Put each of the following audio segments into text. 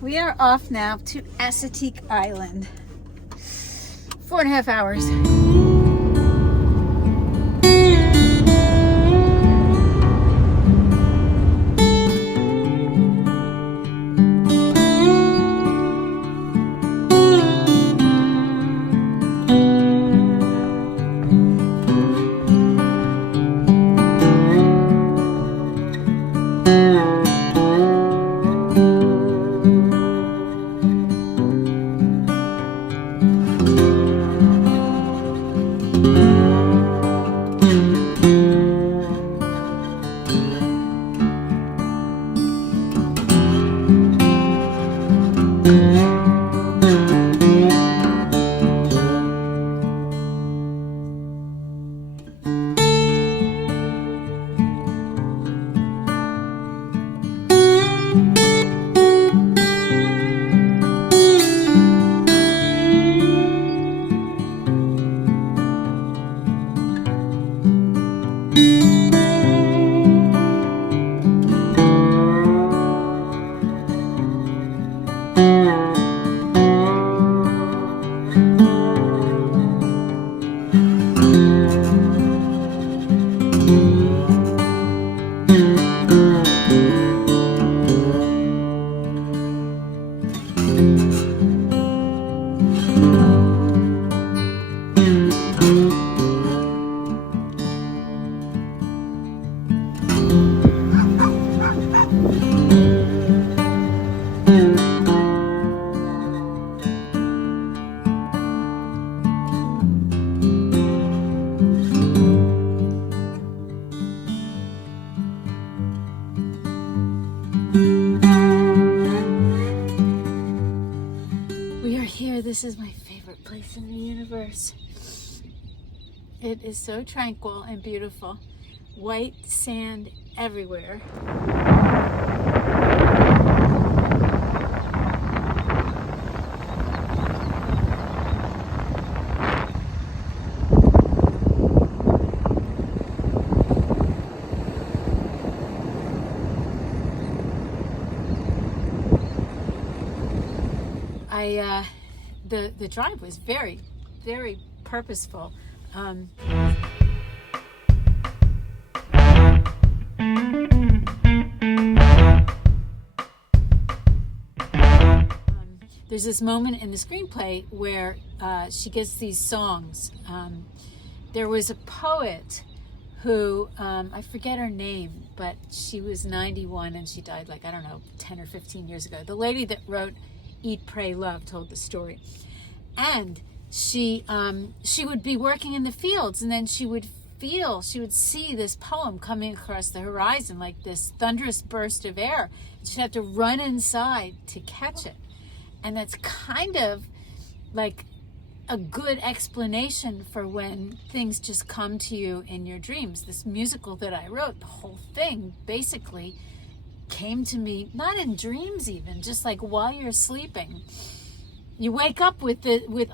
We are off now to Assateaque Island. 4.5 hours. We are here. This is my favorite place in the universe. It is so tranquil and beautiful. White sand everywhere. The drive was very, very purposeful. There's this moment in the screenplay where she gets these songs. There was a poet who, I forget her name, but she was 91 and she died like, I don't know, 10 or 15 years ago. The lady that wrote Eat, Pray, Love told the story. And she would be working in the fields, and then she would see this poem coming across the horizon, like this thunderous burst of air. She'd have to run inside to catch it. And that's kind of like a good explanation for when things just come to you in your dreams. This musical that I wrote, the whole thing basically came to me, not in dreams even, just like while you're sleeping. You wake up with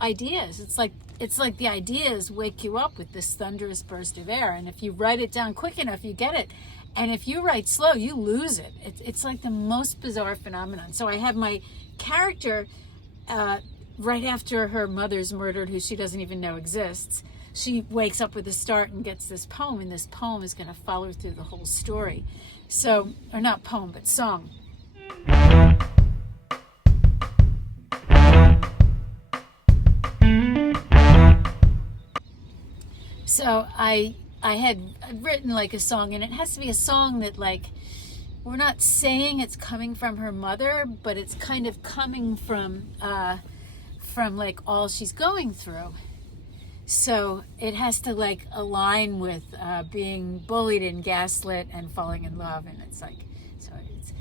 ideas. It's like the ideas wake you up with this thunderous burst of air. And if you write it down quick enough, you get it. And if you write slow, you lose it. It's like the most bizarre phenomenon. So I have my character right after her mother's murdered, who she doesn't even know exists. She wakes up with a start and gets this poem, and this poem is going to follow through the whole story. So, or not poem, but song. So I had written like a song, and it has to be a song that, like, we're not saying it's coming from her mother, but it's kind of coming from like all she's going through. So it has to like align with being bullied and gaslit and falling in love, and it's like, so it's.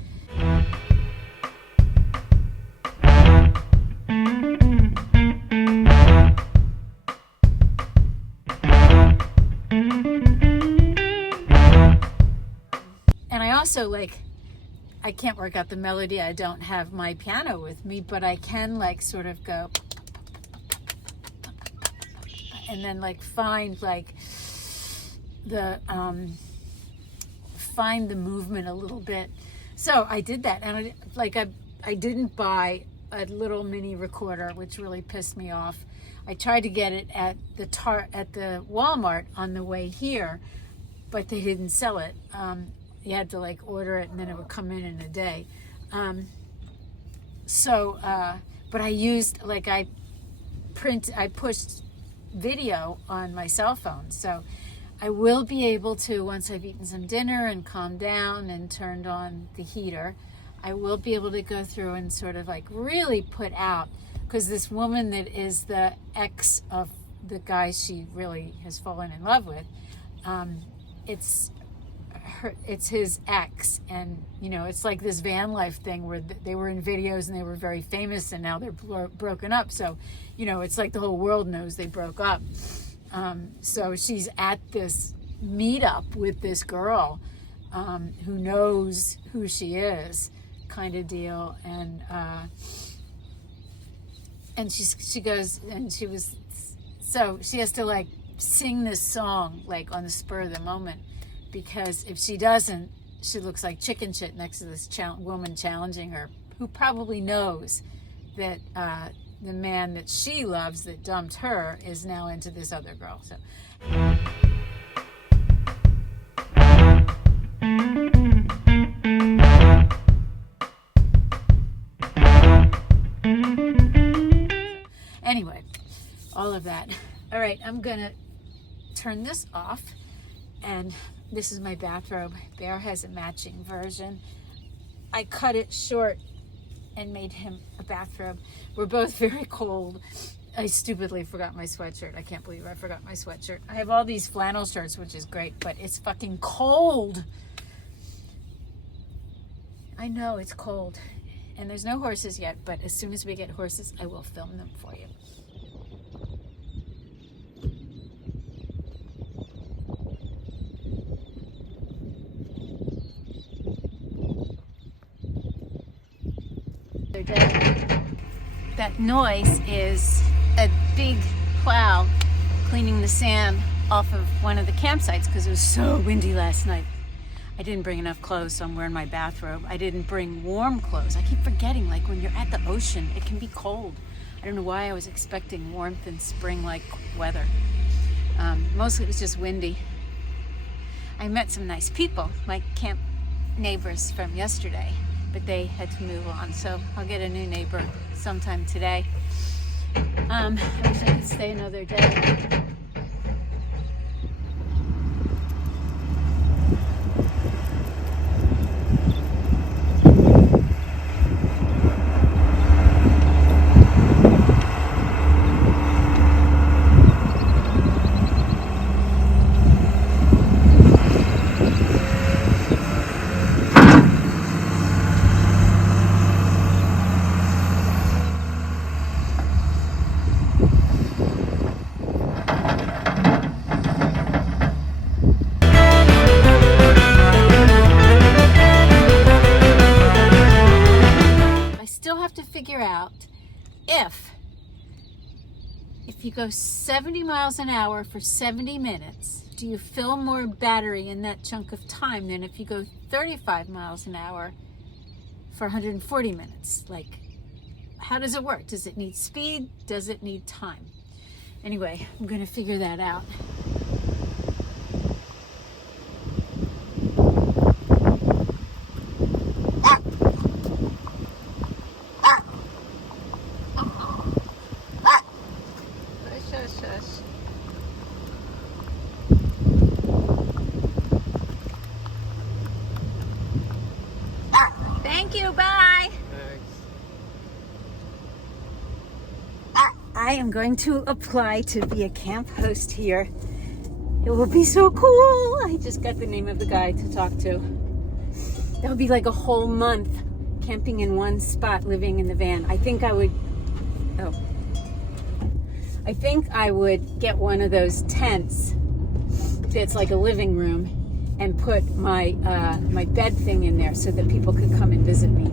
And I also like, I can't work out the melody. I don't have my piano with me, but I can like sort of go and then like find like the find the movement a little bit. So I did that, and I I didn't buy a little mini recorder, which really pissed me off. I tried to get it at the Walmart on the way here, but they didn't sell it. You had to like order it and then it would come in a day. But I used, like I pushed video on my cell phone. So I will be able to, once I've eaten some dinner and calmed down and turned on the heater, I will be able to go through and sort of like really put out, because this woman that is the ex of the guy she really has fallen in love with, it's his ex, and you know, it's like this van life thing where they were in videos and they were very famous, and now they're broken up. So, you know, it's like the whole world knows they broke up. So she's at this meetup with this girl who knows who she is, kind of deal, and she goes, and she has to like sing this song like on the spur of the moment, because if she doesn't, she looks like chicken shit next to this woman challenging her, who probably knows that the man that she loves that dumped her is now into this other girl. So anyway, all of that. All right, I'm gonna turn this off, and this is my bathrobe. Bear has a matching version. I cut it short and made him a bathrobe. We're both very cold. I stupidly forgot my sweatshirt. I can't believe I forgot my sweatshirt. I have all these flannel shirts, which is great, but it's fucking cold. I know it's cold. And there's no horses yet, but as soon as we get horses, I will film them for you. That noise is a big plow cleaning the sand off of one of the campsites, because it was so windy last night. I didn't bring enough clothes, so I'm wearing my bathrobe. I didn't bring warm clothes. I keep forgetting, like when you're at the ocean, it can be cold. I don't know why I was expecting warmth and spring-like weather. Mostly it was just windy. I met some nice people, my camp neighbors from yesterday, but they had to move on, so I'll get a new neighbor sometime today. I wish I could stay another day. Figure out if you go 70 miles an hour for 70 minutes, do you fill more battery in that chunk of time than if you go 35 miles an hour for 140 minutes? Like, how does it work? Does it need speed? Does it need time? Anyway, I'm going to figure that out. Thank you, bye. Thanks. I am going to apply to be a camp host here. It will be so cool. I just got the name of the guy to talk to. That would be like a whole month camping in one spot, living in the van. I think I would get one of those tents that's like a living room and put my my bed thing in there so that people could come and visit me.